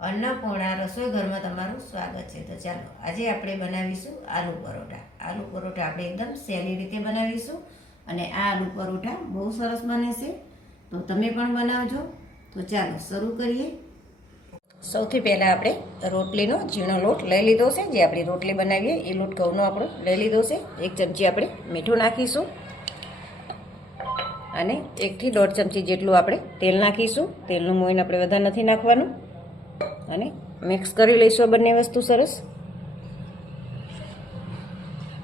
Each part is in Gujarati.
અન્નપૂર્ણા રસોઈ ઘરમાં તમારું સ્વાગત છે. તો ચાલો આજે આપણે બનાવીશું આલુ પરોઠા. આલુ પરોઠા આપણે એકદમ સહેલી રીતે બનાવીશું અને આ આલુ પરોઠા બહુ સરસ બને છે. તો તમે પણ બનાવજો. તો ચાલો શરૂ કરીએ. સૌથી પહેલાં આપણે રોટલીનો ઝીણો લોટ લઈ લીધો છે. જે આપણી રોટલી બનાવીએ એ લોટ ઘઉંનો આપણો લઈ લીધો છે. 1 ચમચી આપણે મીઠું નાખીશું અને 1 થી 1.5 ચમચી જેટલું આપણે તેલ નાખીશું. તેલનું મોઈન આપણે વધારે નથી નાખવાનું અને મિક્સ કરી લઈશું બંને વસ્તુ સરસ.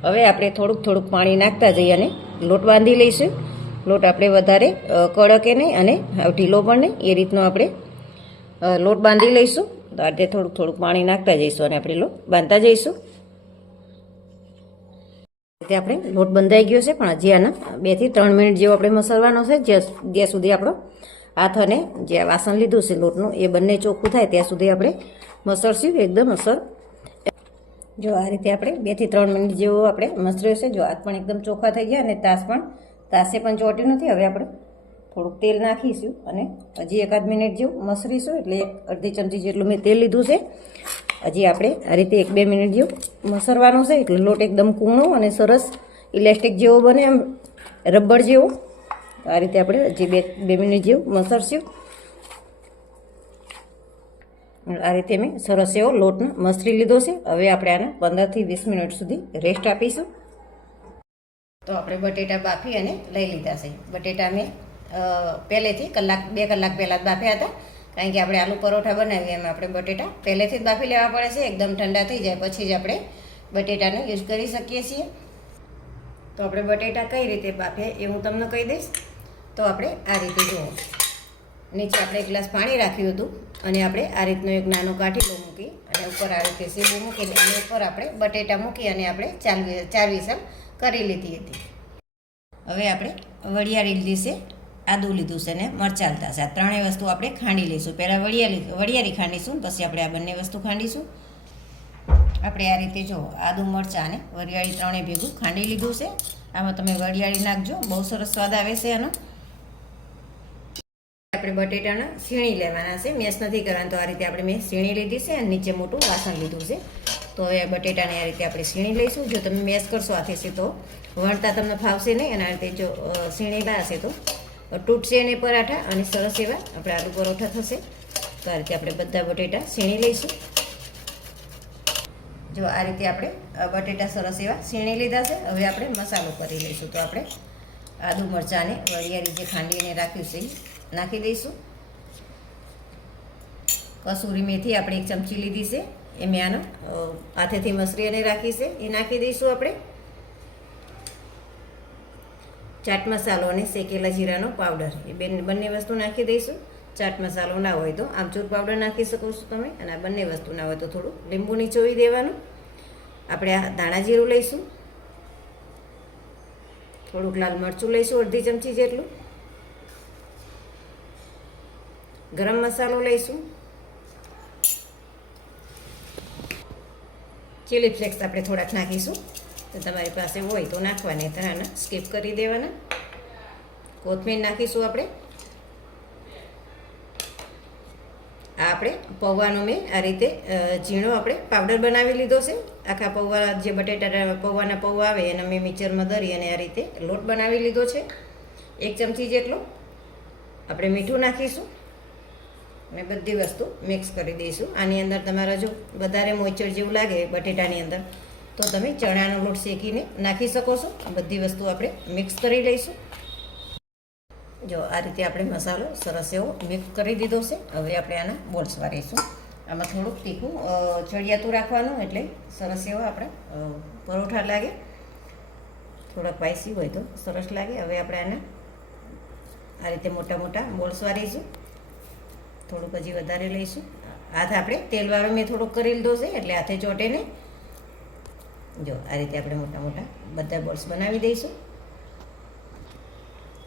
હવે આપણે થોડુંક પાણી નાખતા જઈએ અને લોટ બાંધી લઈશું. લોટ આપણે વધારે કડકે નહીં અને ઢીલો પણ નહીં, એ રીતનો આપણે લોટ બાંધી લઈશું. તો આ રીતે થોડુંક પાણી નાખતા જઈશું અને આપણે લોટ બાંધતા જઈશું. રીતે આપણે લોટ બંધાઈ ગયો છે, પણ હજી આના 2 થી 3 મિનિટ જેવો આપણે મસળવાનો છે. જ્યાં સુધી આપણો હાથ અને જે વાસણ લીધું છે લોટનું એ બંને ચોખ્ખું થાય ત્યાં સુધી આપણે મસળશું એકદમ અસર. જો આ રીતે આપણે 2 થી 3 મિનિટ જેવો આપણે મસળ્યો છે. જો હાથ પણ એકદમ ચોખ્ખા થઈ ગયા અને તાસે પણ ચોટ્યું નથી. હવે આપણે થોડુંક તેલ નાખીશું અને હજી 1-8 મિનિટ જેવું મસળીશું. એટલે 1-1.5 ચમચી જેટલું મેં તેલ લીધું છે. હજી આપણે આ રીતે 1-2 મિનિટ જેવું મસળવાનું છે. એટલે લોટ એકદમ કૂણો અને સરસ ઇલાસ્ટિક જેવો બને, આમ રબર જેવો. આ રીતે આપણે હજી 2 મિનિટ જેવું મસળશું. આ રીતે મેં સરસ એવો લોટનો મસળી લીધો છે. હવે આપણે આને 15 થી 20 મિનિટ સુધી રેસ્ટ આપીશું. તો આપણે બટેટા બાફી અને લઈ લીધા છે. બટેટા મેં પહેલેથી 2 કલાક પહેલાં જ બાફ્યા હતા, કારણ કે આપણે આલુ પરોઠા બનાવીએ એમાં આપણે બટેટા પહેલેથી જ બાફી લેવા પડે છે. એકદમ ઠંડા થઈ જાય પછી જ આપણે બટેટાનો યુઝ કરી શકીએ છીએ. તો આપણે બટેટા કઈ રીતે બાફીએ એ હું તમને કહી દઈશ. તો આપણે આ રીતે જુઓ, નીચે આપણે 1 ગ્લાસ પાણી રાખ્યું હતું અને આપણે આ રીતનો એક નાનો કાઠીલો મૂકી અને ઉપર આ રીતે સીવું મૂકીને એની ઉપર આપણે બટેટા મૂકી અને આપણે 4 વિસલ કરી લીધી હતી. હવે આપણે વરિયાળી લીધી છે, આદું લીધું છે ને મરચાં લીધા છે. આ ત્રણેય વસ્તુ આપણે ખાંડી લઈશું. પહેલાં વરિયાળી ખાંડીશું, પછી આપણે આ બંને વસ્તુ ખાંડીશું. આપણે આ રીતે જો આદું મરચાં અને વરિયાળી ત્રણેય ભેગું ખાંડી લીધું છે. આમાં તમે વરિયાળી નાખજો, બહુ સરસ સ્વાદ આવે છે આનો. આપણે બટેટાને સીણી લેવાના છે, મેશ નથી કરવાનું. તો આ રીતે આપણે મેં સીણી લીધી છે અને નીચે મોટું વાસણ લીધું છે. તો હવે બટેટાને આ રીતે આપણે સીણી લઈશું. જો તમે મેશ કરશો હાથેથી તો વણતા તમને ફાવશે નહીં, અને આ રીતે જો સીણેલા હશે તો તૂટશે નહીં પરાઠા અને સરસ એવા આપણે આલુ પરોઠા થશે. તો આ રીતે આપણે બધા બટેટા સીણી લઈશું. જો આ રીતે આપણે બટેટા સરસ એવા સીણી લીધા છે. હવે આપણે મસાલો કરી લઈશું. તો આપણે આદુ મરચાં અને વરિયાળી જે ખાંડીને રાખ્યું છે એ નાખી દઈશું. કસૂરી મેથી આપણે 1 ચમચી લીધી છે, એ મેં આનો હાથેથી મસળી અને રાખી છે, એ નાખી દઈશું. આપણે ચાટ મસાલો અને શેકેલા જીરાનો પાવડર એ બંને વસ્તુ નાખી દઈશું. ચાટ મસાલો ના હોય તો આમચૂર પાવડર નાખી શકો છો તમે, અને આ બંને વસ્તુ ના હોય તો થોડું લીંબુ નીચોવી દેવાનું. આપણે આ ધાણા જીરું લઈશું, થોડુંક લાલ મરચું લઈશું 1/2 ચમચી જેટલું, ગરમ મસાલો લઈશું, ચીલી ફ્લેક્સ આપણે થોડાક નાખીશું. તો તમારી પાસે હોય તો નાખવાની, તરાને સ્કીપ કરી દેવાના. કોથમીર નાખીશું આપણે. આપણે પૌવાનો મેં આ રીતે ઝીણો આપણે પાવડર બનાવી લીધો છે. આખા પૌવા જે બટેટા પૌવાના પૌવા આવે એને મેં મિક્સરમાં દરી અને આ રીતે લોટ બનાવી લીધો છે. 1 ચમચી જેટલો આપણે મીઠું નાખીશું અને બધી વસ્તુ મિક્સ કરી દઈશું. આની અંદર તમારે જો વધારે મોઈચર જેવું લાગે બટેટાની અંદર તો તમે ચણાનો લોટ શેકીને નાખી શકો છો. આ બધી વસ્તુ આપણે મિક્સ કરી લઈશું. જો આ રીતે આપણે મસાલો સરસ એવો મિક્સ કરી દીધો છે. હવે આપણે આના બોલ્સ વાળીશું. આમાં થોડુંક તીખું ચડિયાતું રાખવાનું, એટલે સરસ એવો આપણે પરોઠા લાગે. થોડાક સ્પાઈસી હોય તો સરસ લાગે. હવે આપણે આના આ રીતે મોટા મોટા બોલ્સ વાળીશું. થોડુંક હજી વધારે લઈશું. હાથ આપણે તેલવાળો મેં થોડોક કરી લીધો છે, એટલે હાથે ચોટે નહીં. જો આ રીતે આપણે મોટા મોટા બધા બોલ્સ બનાવી દઈશું.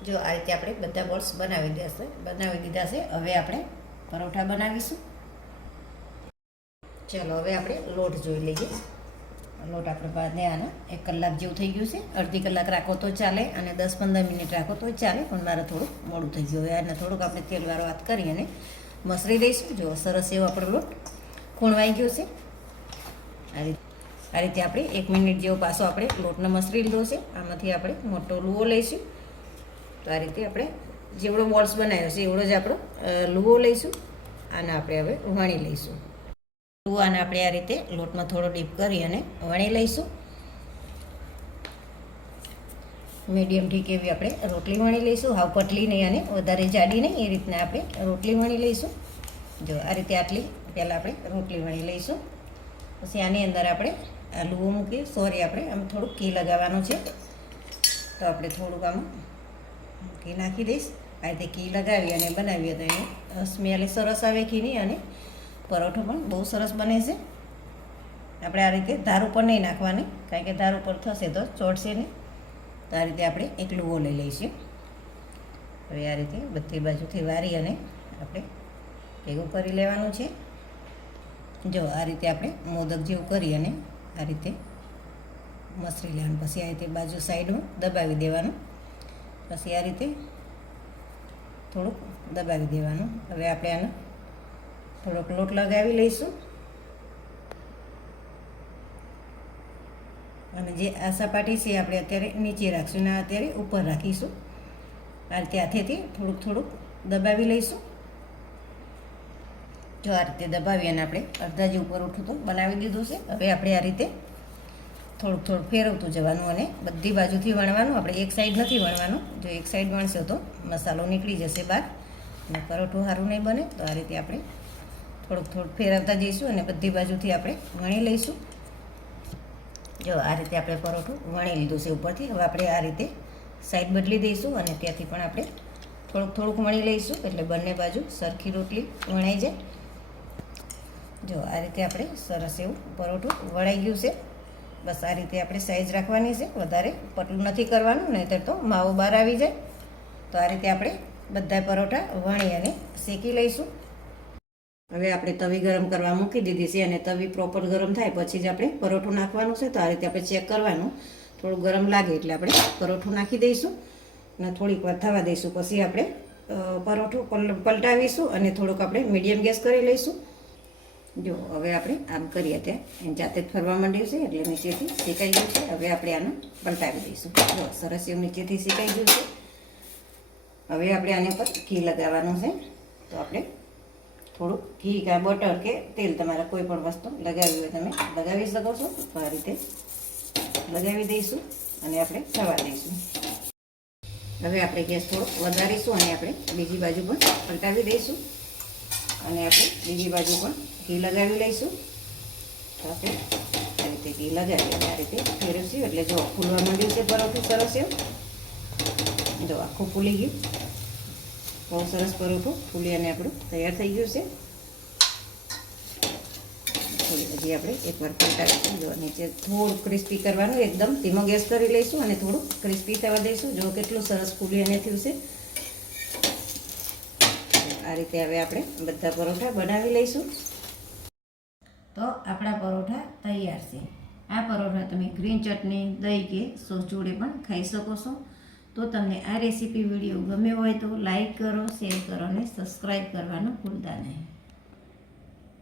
જો આ રીતે આપણે બધા બોલ્સ બનાવી દીધા છે. હવે આપણે પરોઠા બનાવીશું. ચાલો હવે આપણે લોટ જોઈ લઈએ. લોટ આપણે બાંધે આના 1 કલાક જેવું થઈ ગયું છે. અડધી કલાક રાખો તો ચાલે અને 10-15 મિનિટ રાખો તો ચાલે, પણ મારે થોડુંક મોડું થઈ ગયું. હવે આને થોડુંક આપણે તેલવાળો હાથ કરી અને મસળી દઈશું. જો સરસ એવો આપણો લોટ ખૂણવાઈ ગયો છે. આ રીતે આપણે 1 મિનિટ જેવો પાછો આપણે લોટને મસળી લીધો છે. આમાંથી આપણે મોટો લુવો લઈશું. તો આ રીતે આપણે જેવડો બોલ્સ બનાવ્યો છે એવડો જ આપણો લુવો લઈશું. આને આપણે હવે વણી લઈશું. લુવાને આપણે આ રીતે લોટમાં થોડો ડીપ કરી અને વણી લઈશું. મીડિયમ ઠીક એવી આપણે રોટલી વણી લઈશું. હાવ પતલી નહીં અને વધારે જાડી નહીં, એ રીતના આપણે રોટલી વણી લઈશું. જો આ રીતે આટલી પહેલાં આપણે રોટલી વણી લઈશું. પછી આની અંદર આપણે આ લુવો મૂકી આપણે આમ થોડુંક ઘી લગાવવાનું છે. તો આપણે થોડુંક આમાં ઘી નાખી દઈશ. આ રીતે ઘી લગાવી અને બનાવીએ તો એની સ્મેલ સરસ આવે ઘીની, અને પરોઠો પણ બહુ સરસ બને છે. આપણે આ રીતે ધાર ઉપર નહીં નાખવાની, કારણ કે ધાર ઉપર થશે તો ચોટશે નહીં. તો આ રીતે આપણે એક લુવો લઈ લઈશું. હવે આ રીતે બધી બાજુથી વારી અને આપણે ભેગું કરી લેવાનું છે. જો આ રીતે આપણે મોદક જેવું કરી અને આ રીતે મસળી લેવાનું. પછી આ રીતે બાજુ સાઈડમાં દબાવી દેવાનું. પછી આ રીતે થોડુંક દબાવી દેવાનું. હવે આપણે આનો થોડોક લોટ લગાવી લઈશું. અને જે આ સપાટી છે આપણે અત્યારે નીચે રાખીશું ને અત્યારે ઉપર રાખીશું. આ રીતે હાથેથી થોડુંક દબાવી લઈશું. જો આ રીતે દબાવી અને આપણે અડધા જે ઉપર ઉઠું તો બનાવી દીધું છે. હવે આપણે આ રીતે થોડુંક ફેરવતું જવાનું અને બધી બાજુથી વણવાનું. આપણે એક સાઈડ નથી વણવાનું. જો એક સાઈડ વણશો તો મસાલો નીકળી જશે બહાર અને પરોઠું સારું નહીં બને. તો આ રીતે આપણે થોડુંક ફેરવતા જઈશું અને બધી બાજુથી આપણે વણી લઈશું. જો આ રીતે આપણે પરોઠું વણી લીધું છે ઉપરથી. હવે આપણે આ રીતે સાઈડ બદલી દઈશું અને ત્યાંથી પણ આપણે થોડુંક વણી લઈશું, એટલે બંને બાજુ સરખી રોટલી વણાઈ જાય. જો આ રીતે આપણે સરસ એવું પરોઠું વણાઈ ગયું છે. બસ આ રીતે આપણે સાઈઝ રાખવાની છે, વધારે પતલું નથી કરવાનું, નહીંતર તો માવો બહાર આવી જાય. તો આ રીતે આપણે બધા પરોઠા વણી અને શેકી લઈશું. હવે આપણે તવી ગરમ કરવા મૂકી દીધી છે અને તવી પ્રોપર ગરમ થાય પછી જ આપણે પરોઠું નાખવાનું છે. તો આ રીતે આપણે ચેક કરવાનું. થોડું ગરમ લાગે એટલે આપણે પરોઠું નાખી દઈશું અને થોડીક વાર થવા દઈશું. પછી આપણે પરોઠું પલટાવીશું અને થોડુંક આપણે મીડિયમ ગેસ કરી લઈશું. જો હવે આપણે આમ કરીએ ત્યાં જાતે જ ફરવા માંડ્યું છે, એટલે નીચેથી શેકાઈ ગયું છે. હવે આપણે આને પલટાવી દઈશું. જો સરસ એવું નીચેથી શેકાઈ ગયું છે. હવે આપણે આની પર ઘી લગાવવાનું છે. તો આપણે થોડુંક ઘી કે બટર કે તેલ, તમારે કોઈ પણ વસ્તુ લગાવી હોય તમે લગાવી શકો છો. તો આ રીતે લગાવી દઈશું અને આપણે થવા દઈશું. હવે આપણે ગેસ થોડો વધારીશું અને આપણે બીજી બાજુ પણ પલટાવી દઈશું અને આપણે બીજી બાજુ પણ ઘી લગાવી લઈશું. તો આપણે આ રીતે ઘી લગાવી અને આ રીતે ફેરવશું એટલે જો ફૂલવા માંડ્યું છે પરોઠું સરસ એવું. જો આખું ફૂલી ગયું, બહુ સરસ પરોઠું ફૂલી અને આપણું તૈયાર થઈ ગયું છે. હજી આપણે એકવાર પલટાવીશું. જો નીચે થોડું ક્રિસ્પી કરવાનું, એકદમ ધીમો ગેસ કરી લઈશું અને થોડું ક્રિસ્પી થવા દઈશું. જો કેટલું સરસ ફૂલી અને થયું છે. આ રીતે હવે આપણે બધા પરોઠા બનાવી લઈશું. તો આપણા પરોઠા તૈયાર છે. આ પરોઠા તમે ગ્રીન ચટણી, દહીં કે સોસ જોડે પણ ખાઈ શકો છો. તો તમને આ રેસીપી વિડીયો ગમ્યો હોય તો લાઈક કરો, શેર કરો અને સબસ્ક્રાઈબ કરવાનું ભૂલતા નહીં.